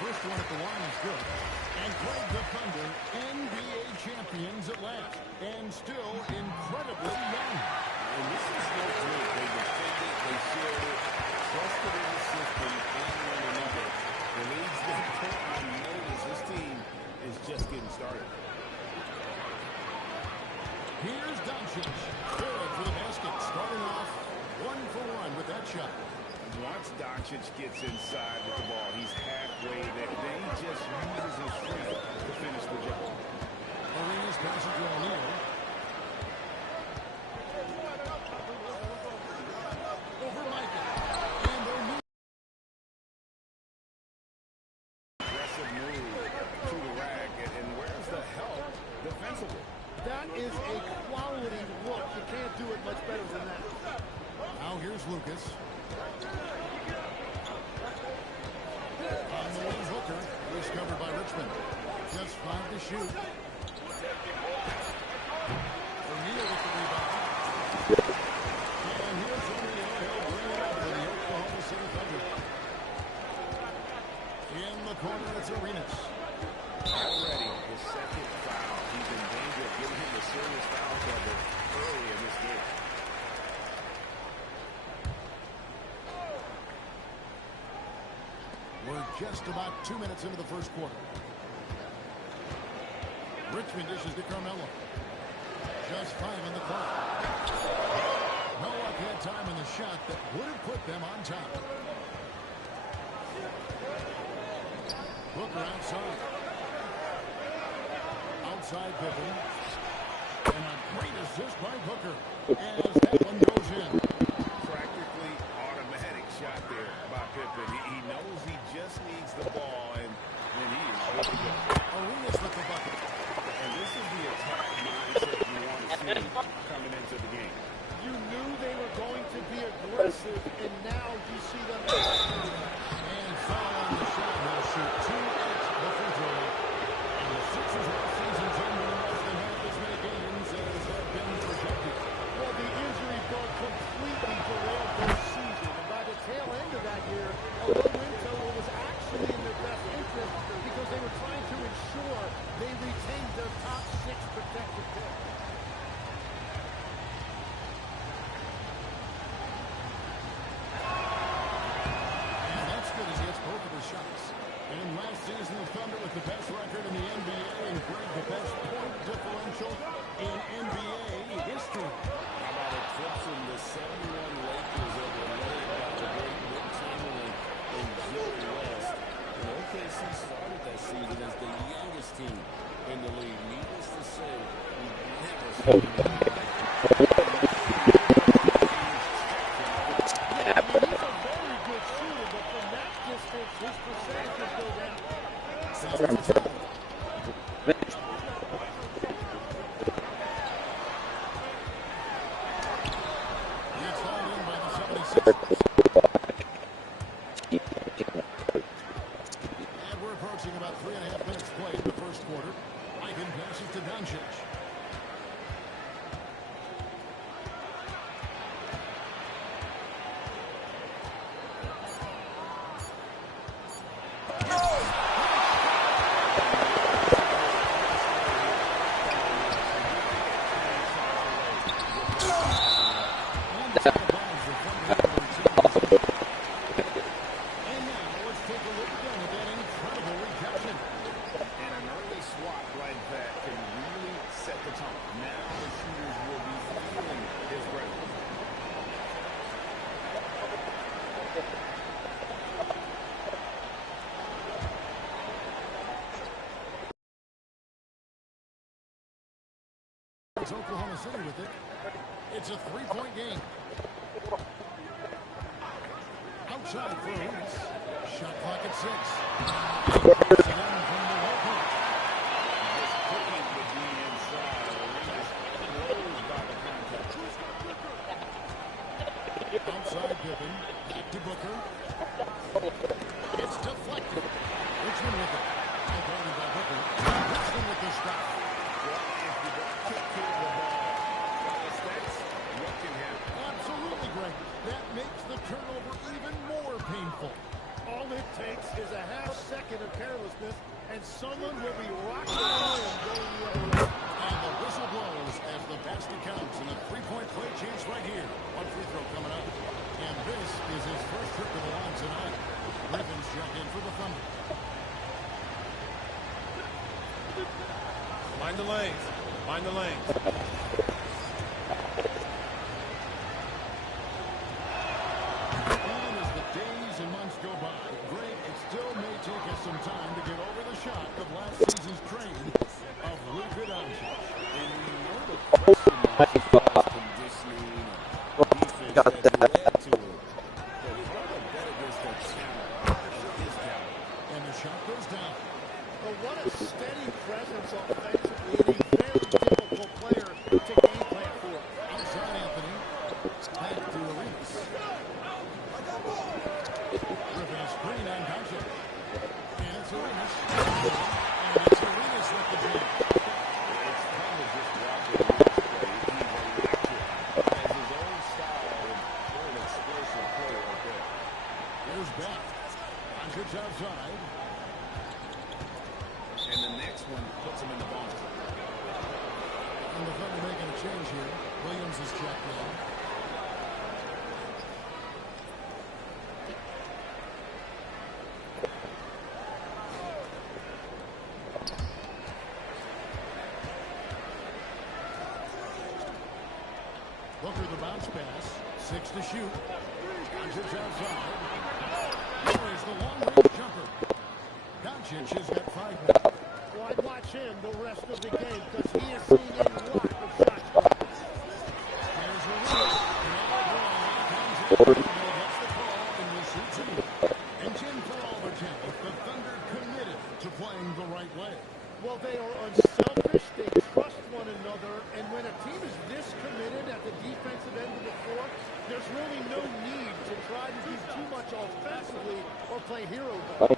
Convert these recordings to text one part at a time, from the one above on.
First one at the line is good. And Greg the Thunder, NBA champions at last. And still incredibly young. And this is no joke. They defended, they shared it, trusted in the system and one another. The league's been put on notice. This team is just getting started. Here's Doncic. Good for the basket. Starting off 1 for 1 with that shot. Once Doncic gets inside with the ball, he's halfway there. Then he just uses his strength to finish the job. Arenas pass it to O'Neal. Over Micah. And O'Neal. Aggressive move to the rack. And where's the help defensively? That is a quality look. You can't do it much better than that. Now here's Lucas. On the wing, Hooker, discovered by Richmond. Just 5 to shoot. O'Neal with the rebound. And here's O'Neal. He'll bring it up to the Oklahoma City Thunder. In the corner, it's Arenas. Already his second foul. He's in danger of giving him a serious foul trouble early in this game. We're just about 2 minutes into the first quarter. Richmond dishes to Carmelo. Just 5 in the corner. No up-head time in the shot that would have put them on top. Booker outside. Outside Pippen. And a great assist by Booker as that one goes in. Practically automatic shot there by Pippen. He knows he just needs the ball, and he is good to go. Arenas with the bucket. And this is the attack mindset you want to see coming into the game. You knew they were going to be aggressive, and now you see them. And foul on the shot. He'll shoot 2 at the free throw. And the Sixers last season, 10 winning less than half as many games as have been projected. Well, the injury bug completely derailed their season. And by the tail end of that year, a low win total was actually in their best interest because they were trying to ensure they retained their top 6 protected pick. And that's good as he hits both of his shots. And last season, the Thunder with the best record in the NBA and Greg the best point differential in NBA history. How about eclipsing the 71 Lakers that were led by the great Wilt Chamberlain and Joe West? And OKC started that season as the youngest team in the league. Needless to say, we've never seen anything like it. And we're approaching about 3.5 minutes played in the first quarter. Aiken passes to Doncic. And an early swat like that can really set It's Oklahoma City with it. It's a three-point game. Outside for Arenas. Shot clock at 6. Puts it in from the low post. Just cooking the D inside. Arenas closed by the contact. Outside Pippen. Back to Booker. It's deflected. Richmond with it. Well guarded by Booker. Richmond with the stop. Well, if you don't take care of the ball, that's what can happen. Absolutely great. That makes the turnover even more painful. All it takes is a half second of carelessness, and someone will be rocking the rim going the other way. And the whistle blows as the basket counts, and a three-point play chance right here. One free throw coming up. And this is his first trip to the line tonight. Griffin's check in for the Thunder. Mind the lanes. Mind the lanes. And as the days and months go by, Greg, it still may take us some time to get over the shock of last season's trade of Luka Doncic. And we know the question marks as far as conditioning and defense that led to it. But it's hard to bet against that talent. His talent. And the shot goes down. But what a steady presence offensively and a very difficult player to game plan for. Outside Anthony. Back to Arenas. Griffin a screen on Doncic. And it's Arenas. And it's Arenas with the jam. It's probably just watching Arenas play. He's electric. Has his own style and an explosive player right there. Here's Beck. Doncic outside. And the next one puts him in the bonus. And the Thunder making a change here. Williams is checked in. Booker the bounce pass. 6 to shoot. Doncic outside. Here is the long-range jumper. Doncic has got 5 now. Well, I'd watch him the rest of the game because he is seeing a lot of shots. There's Arenas. And all gets the call and will shoot 2. And 10 for Overton. The Thunder committed to playing the right way. Well, they are unselfish. They trust one another. And when a team is this committed at the defensive end of the floor, there's really no need to try to do too much offensively or play hero ball.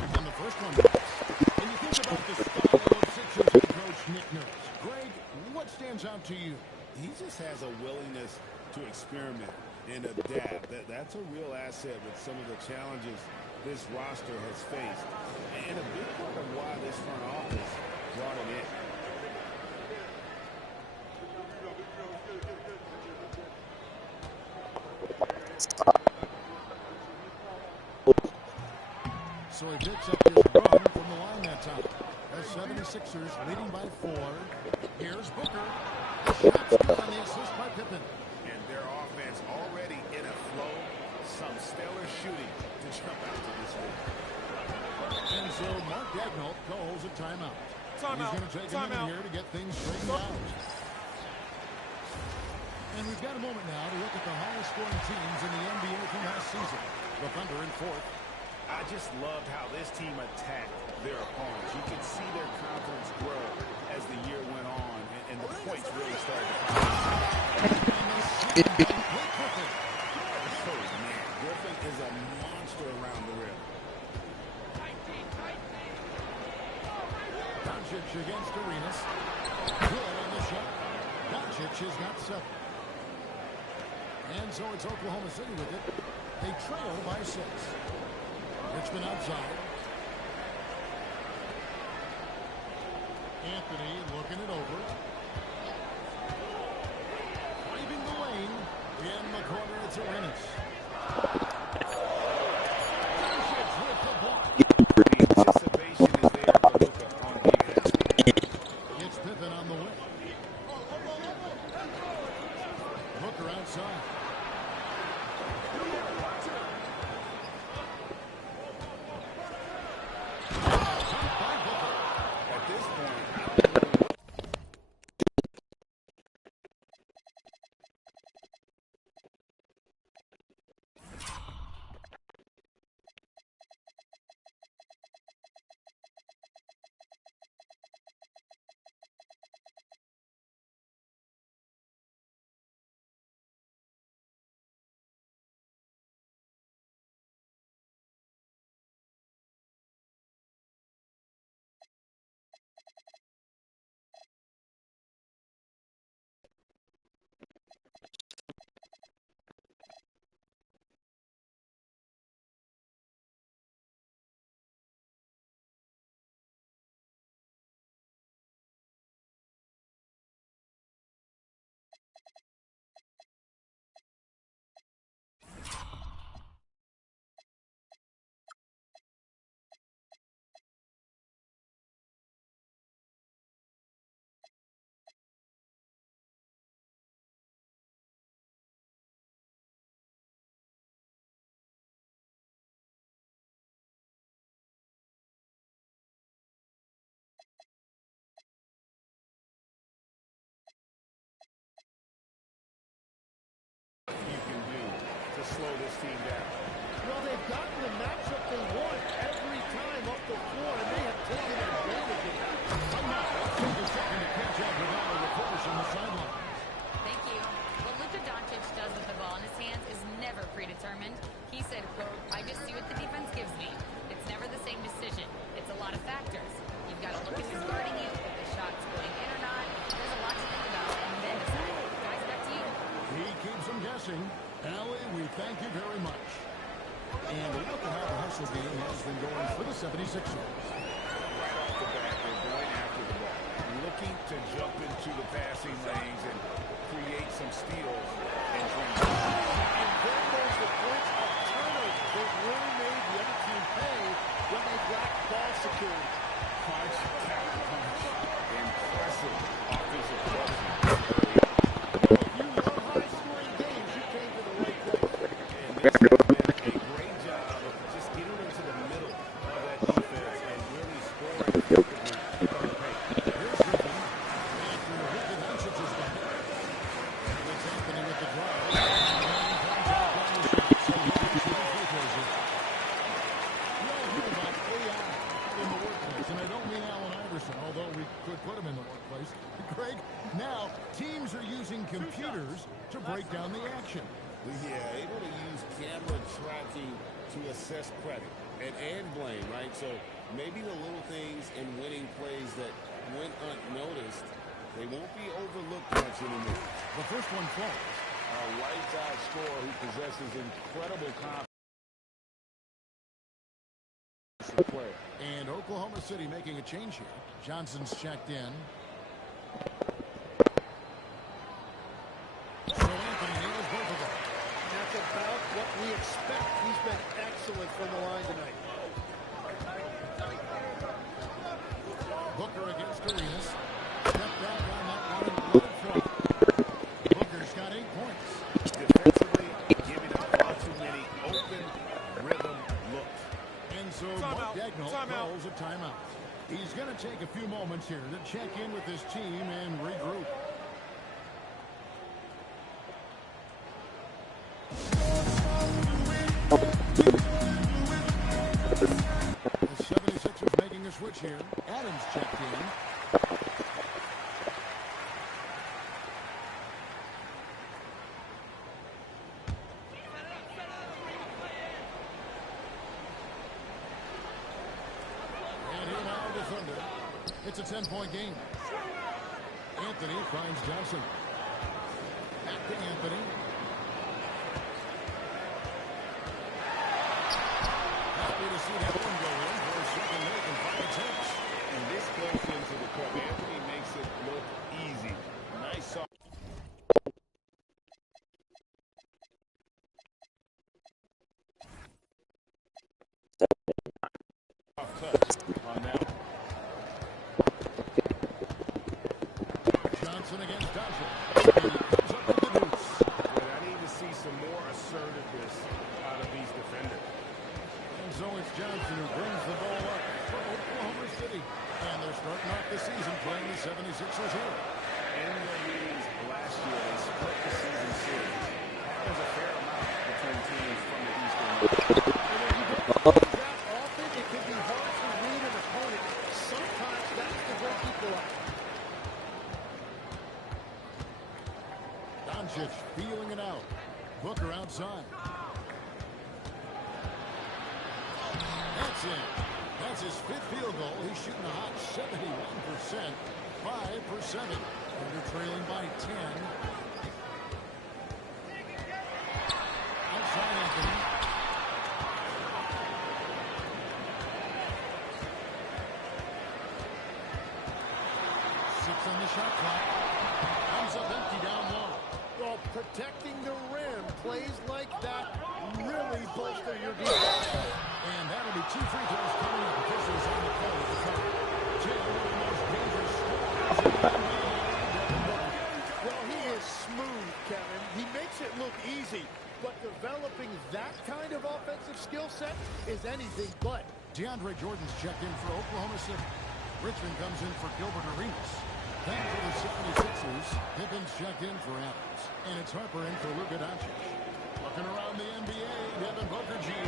And the first one goes. When you think about the style of Sixers head coach Nick Nurse, Greg, what stands out to you? He just has a willingness to experiment and adapt. That's a real asset with some of the challenges this roster has faced. And a big part of why this front office brought him in. So he picks up his run from the line that time. The 76ers leading by 4. Here's Booker. The shot's good on the assist by Pippen. And their offense already in a flow. Some stellar shooting to jump out to this league. And so Mark Daigneault calls a timeout. He's going to take a minute here to get things straightened out. And we've got a moment now to look at the highest scoring teams in the NBA from last season. The Thunder in 4th. I just loved how this team attacked their opponents. You could see their confidence grow as the year went on, and the points really started to come. Oh, man, Griffin is a monster around the rim. Doncic against Arenas. Good on the shot. Doncic has got 7. And so it's Oklahoma City with it. They trail by 6. Richmond outside. Anthony looking it over. Driving the lane. In the corner, it's Arenas. Doncic with the block. The anticipation is there for Luka on defense. It's Pippen on the wing. Booker outside. By Booker. At this point, you can do to slow this team down. Well, they've gotten the matchup they want every time up the floor, and they have taken advantage of that. Take a second to catch up with our reporters on the sideline. Thank you. What Luka Doncic does with the ball in his hands is never predetermined. He said, quote, "I just see what the defense gives me. It's never the same decision. It's a lot of factors. You've got to look at who's guarding you, if the shot's going in or not. There's a lot to think about, and then decide. Guys, back to you." He keeps them guessing. Allie, we thank you very much. And look at how the hustle game has been going for the 76ers. Right off the bat, they're going after the ball, looking to jump into the passing lanes and create some steals and transition. And then there's the points of turnover that really made the other team pay when they lacked ball security. Punch, tap, punch. Impressive offensive production. If you love high-scoring games, you came to the right place. And this has been a great job of just getting into the middle of that defense and really scoring effectively from the paint. Here's Griffin. After Luka Doncic is back. It's Anthony with the drive. And comes out down the shots. And he shoots free throws it. We all hear about AI in the workplace, and I don't mean Allen Iverson, although we could put him in the workplace. Greg, now teams are using computers to break down the action. Yeah, able to use camera tracking to assess credit and blame, right? So maybe the little things in winning plays that went unnoticed, they won't be overlooked much anymore. The first one falls. A lights-out scorer who possesses incredible confidence. Player. And Oklahoma City making a change here. Johnson's checked in. So Anthony nails both of them. That's about what we expect. He's been excellent from the line tonight. Booker against Arenas. Step back on that one and let it fly. Booker's got 8 points. Defensively, giving up far too many open rhythm looks. And so Mark Dagnall calls a timeout. He's going to take a few moments here to check in with his team and regroup. The 76ers making a switch here. Adams checked in. And here now the Thunder. It's a 10-point game. Anthony finds Johnson. Back to Anthony. Happy to see that one go in for a second make and 5 attempts. And this close into the cup, Anthony makes it look easy. Nice soft touch on that one. Johnson against Johnson. He comes up with the deuce. Johnson, who brings the ball up for Oklahoma City. And they're starting off the season playing the 76ers here. In the meetings last year, they split the season series. There's a fair amount between teams from the Eastern Conference. And if you don't do that often, it can be hard to read an opponent. Sometimes that's the great equalizer. Doncic feeling it out. Booker outside. That's it. That's his fifth field goal. He's shooting a hot 71%. 5 for 7. And they're trailing by 10. Outside Anthony. Six on the shot clock. Comes up empty down low. Well, protecting the rim, plays like that really bolster your defense. And that'll be 2 free throws coming up. Officials on the call at the top. Jay, one of the most dangerous scorers in the NBA. Well, he is smooth, Kevin. He makes it look easy, but developing that kind of offensive skill set is anything but. DeAndre Jordan's checked in for Oklahoma City. Richmond comes in for Gilbert Arenas. Then for the 76ers, Pippen's checked in for Adams. And it's Harper in for Luka Doncic. Looking around the NBA, Devin Booker, GA,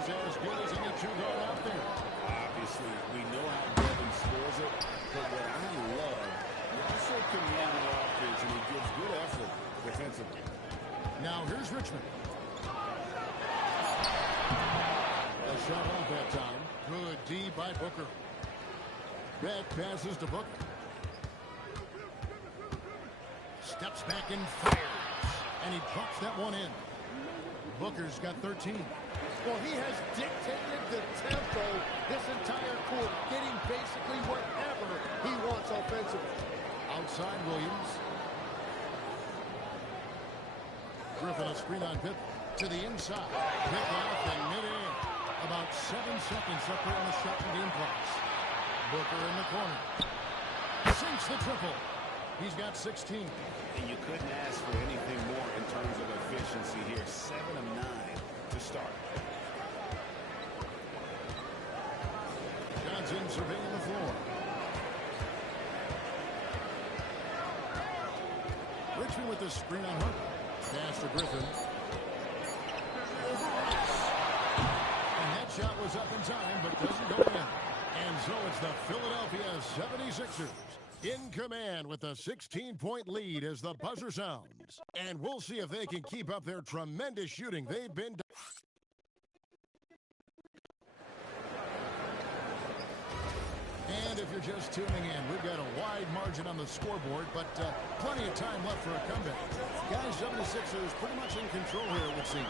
is as good as any two-guard out there. Obviously, we know how Devin scores it, but what I love, he also can run the offense, and he gives good effort defensively. Now here's Richmond. A shot off that time. Good D by Booker. Beck passes to Booker. Steps back and fires. And he drops that one in. Booker's got 13. Well, he has dictated the tempo this entire quarter, getting basically whatever he wants offensively. Outside Williams. Griffin a screen on Pippen. To the inside. Pick off and mid-air. About 7 seconds up there on the shot and game clocks. Booker in the corner. Sinks the triple. He's got 16. And you couldn't ask for anything more in terms of efficiency here. 7 of 9 to start. Johnson surveying the floor. Richmond with the screen on Harper. Pass to Griffin. And that shot was up in time, but doesn't go in. And so it's the Philadelphia 76ers in command with a 16-point lead as the buzzer sounds. And we'll see if they can keep up their tremendous shooting they've been. And if you're just tuning in, we've got a wide margin on the scoreboard, but plenty of time left for a comeback. Guys, 76ers pretty much in control here, it would seem.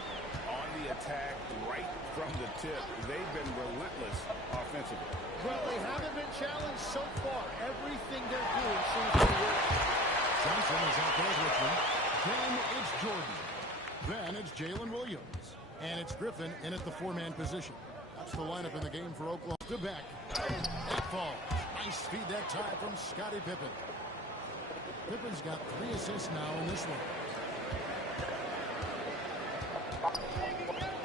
On the attack, right from the tip, they've been relentless offensively. Well, they haven't been challenged so far. Everything they're doing seems to be working. Johnson is out there with them. Then it's Jordan. Then it's Jalen Williams. And it's Griffin in at the 4-man position. That's the lineup in the game for Oklahoma. To back. That falls. Nice feed that time from Scottie Pippen. Pippen's got 3 assists now in this one.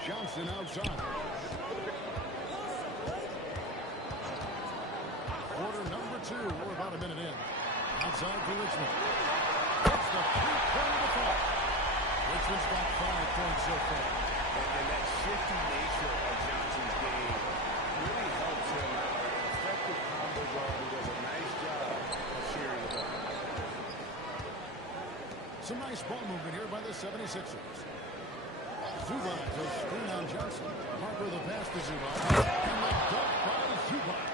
Johnson outside. Quarter number 2. We're about a minute in. Outside for Richmond. That's the 3-point defense. Richmond's got 5 points so far. And that shifty nature of Johnson's game really helps him out. An effective combo guard who does a nice job of sharing the ball. Some nice ball movement here by the 76ers. Zubac goes screen on Johnson. Harper the pass to Zubac. And the dunk by Zubac.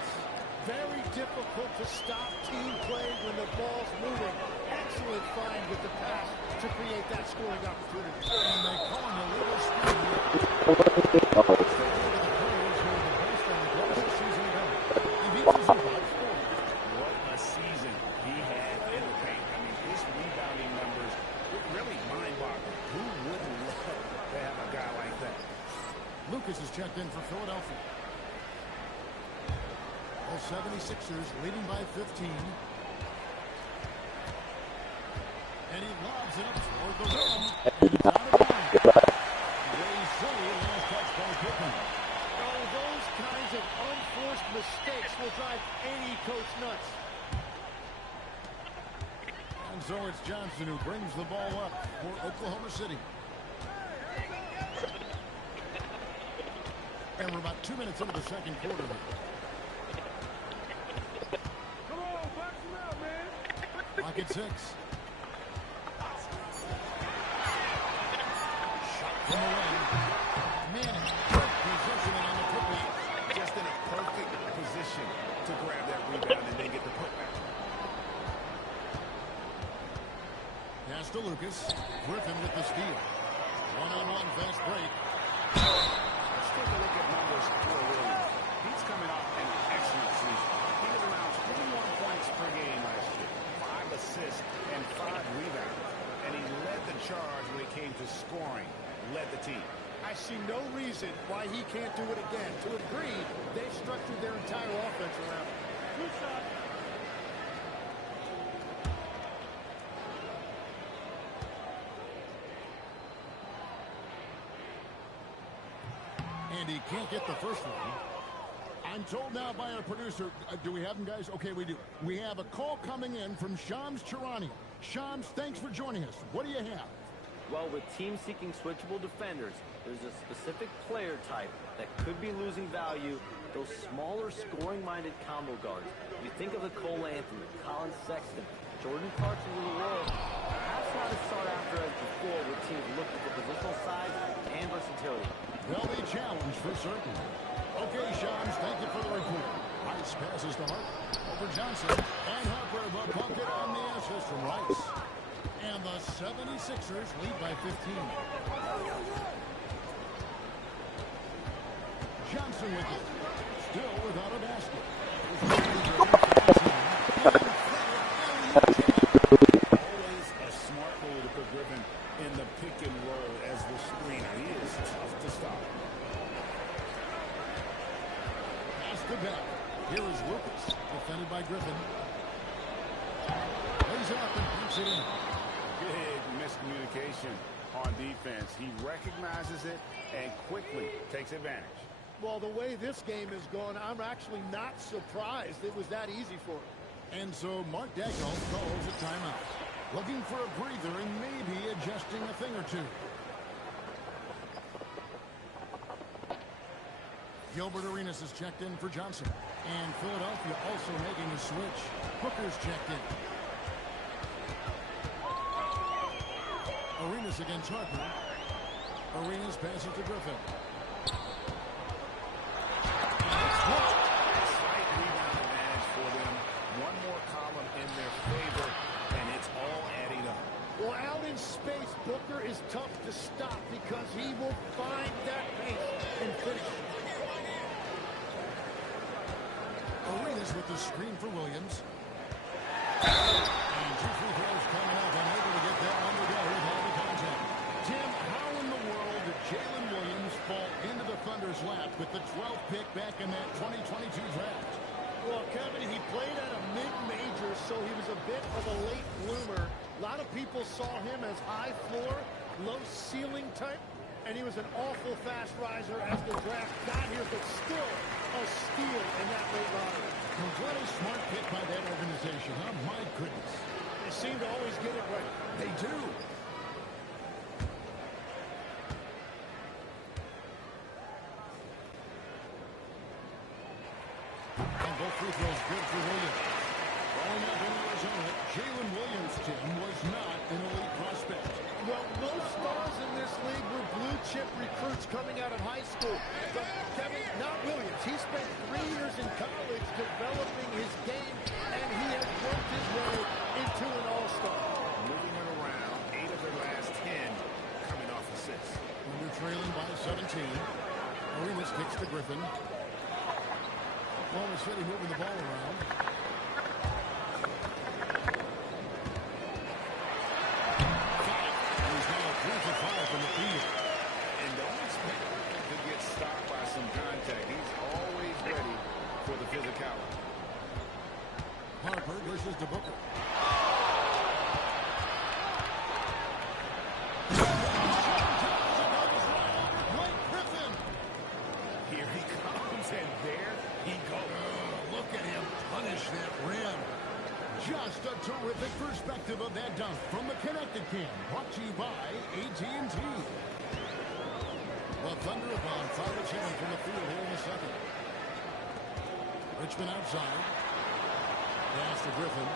Very difficult to stop team play when the ball's moving. Excellent find with the pass to create that scoring opportunity. And they call him a little screen. What a season he had in the paint. I mean, his rebounding numbers, really mind-boggling. Who wouldn't love to have a guy like that? Lucas is checked in for Philadelphia. The 76ers leading by 15. And he lobs it up toward the rim. And it's out of bounds. They say last touch by Pippen. Oh, those coach nuts. And so it's Johnson who brings the ball up for Oklahoma City. And we're about 2 minutes into the second quarter. Come on, box him out, man. Clock at 6. Shot from the wing. Manning, great positioning on the putback. Just in a perfect position to grab that rebound and then get the putback. Pass to Lucas. Griffin with the steal. One-on-one fast break. Let's take a look at numbers for Williams. He's coming off an excellent season. He was around 21 points per game last year, 5 assists and 5 rebounds. And he led the charge when it came to scoring, led the team. I see no reason why he can't do it again. To a degree, they've structured their entire offense around him. Good shot. And he can't get the first one. I'm told now by our producer, do we have him, guys? Okay, we do. We have a call coming in from Shams Charania. Shams, thanks for joining us. What do you have? Well, with teams seeking switchable defenders, there's a specific player type that could be losing value, those smaller scoring-minded combo guards. You think of the Cole Anthony, Colin Sexton, Jordan Clarkson of the world, perhaps not as sought after as before with teams looking for positional size and versatility. They'll be challenged for certain. Okay, Shams, thank you for the report. Rice passes to Hart. Over Johnson. And Harper will bunk it on the assist from Rice. And the 76ers lead by 15. Johnson with it. Still without a basket. Always a smart move to put Griffin in the pick and roll as the screener. He is tough to stop. Pass to back. Here is Lucas, defended by Griffin. Lays it up and punts it in. Big miscommunication on defense. He recognizes it and quickly takes advantage. Well, the way this game is going, I'm actually not surprised it was that easy for him. And so Mark Daigneault calls a timeout. Looking for a breather and maybe adjusting a thing or two. Gilbert Arenas is checked in for Johnson. And Philadelphia also making a switch. Booker's checked in. Arenas against Harper. Arenas passes to Griffin. Slight rebound advantage for them. One more column in their favor, and it's all adding up. Well, out in space, Booker is tough to stop because he will find that pace and finish. Arenas with the screen for Williams. And 2 free throws coming up, unable to get that one to go with all the contact. Tim, how in the world did Jalen Williams fall into the Thunder's lap with the 12th pick back in that 2022 draft? Well, Kevin, he played at a mid-major, so he was a bit of a late bloomer. A lot of people saw him as high floor, low ceiling type, and he was an awful fast riser as the draft got here, but still a steal in that late lottery. What a smart pick by that organization, huh? My goodness. They seem to always get it right. They do. And both free throws good for Williams. Growing up in Arizona, Jalen Williams, Tim, was not an elite prospect. Well, most stars in this league were blue-chip recruits coming out of high school. But Kevin, not Williams. He spent 3 years in college developing his game, and he has worked his way into an all-star. Moving it around, 8 of their last 10 coming off assists. Under trailing by 17. Arenas kicks to Griffin. Oklahoma City moving the ball around. He's now 3 for 5 from the field. And don't expect to get stopped by some contact. He's always ready for the physicality. Harper dishes to Booker. Griffin. Here he comes, and there he goes. Look at him punish perspective of that dunk from the connected cam. Brought to you by AT&T. Well, Thunder have gone 5 of 7 from the field here in the second. Richmond outside. Pass to Griffin.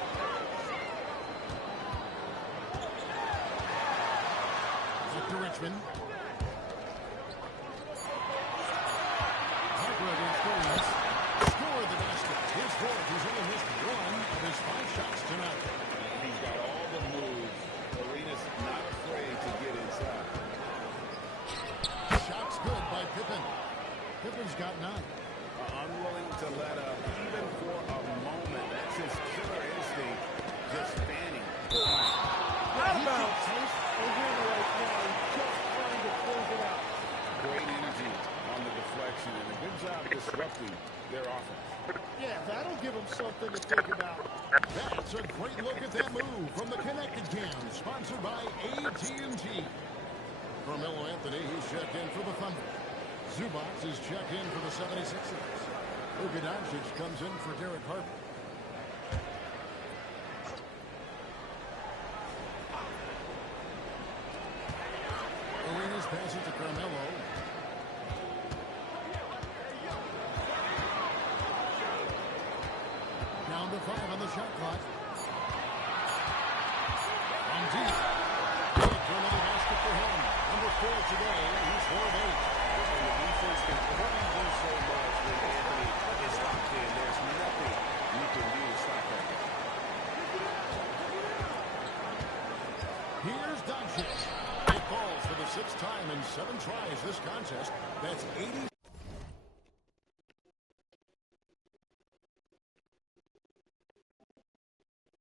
Back to Richmond. Harper against Williams. Scored the basket. His fourth. He's only missed 1 of his 5 shots tonight. He's got all the moves. Arena's not afraid to get inside. Shots good by Pippen. Pippen's got 9. Unwilling to let up even for a moment. That's his killer instinct. Just fanning. Out of bounds. Arena right now. He's just trying to close it out. Great energy on the deflection and a good job disrupting their offense. Yeah, that'll give him something to think about. That's a great look at that move from the connected cam, sponsored by AT&T. Carmelo Anthony, he's checked in for the Thunder. Zubac is checked in for the 76ers. Luka Doncic comes in for Derek Harper. Arenas pass it to Carmelo. Down to 5 on the shot clock. From deep. Good for another basket for him. Number 4 today. He's 4 of 8. And the defense can only do so much when Anthony is locked in. There's nothing you can do to stop that. Here's Doncic. It falls for the 6th time in 7 tries this contest. That's 80.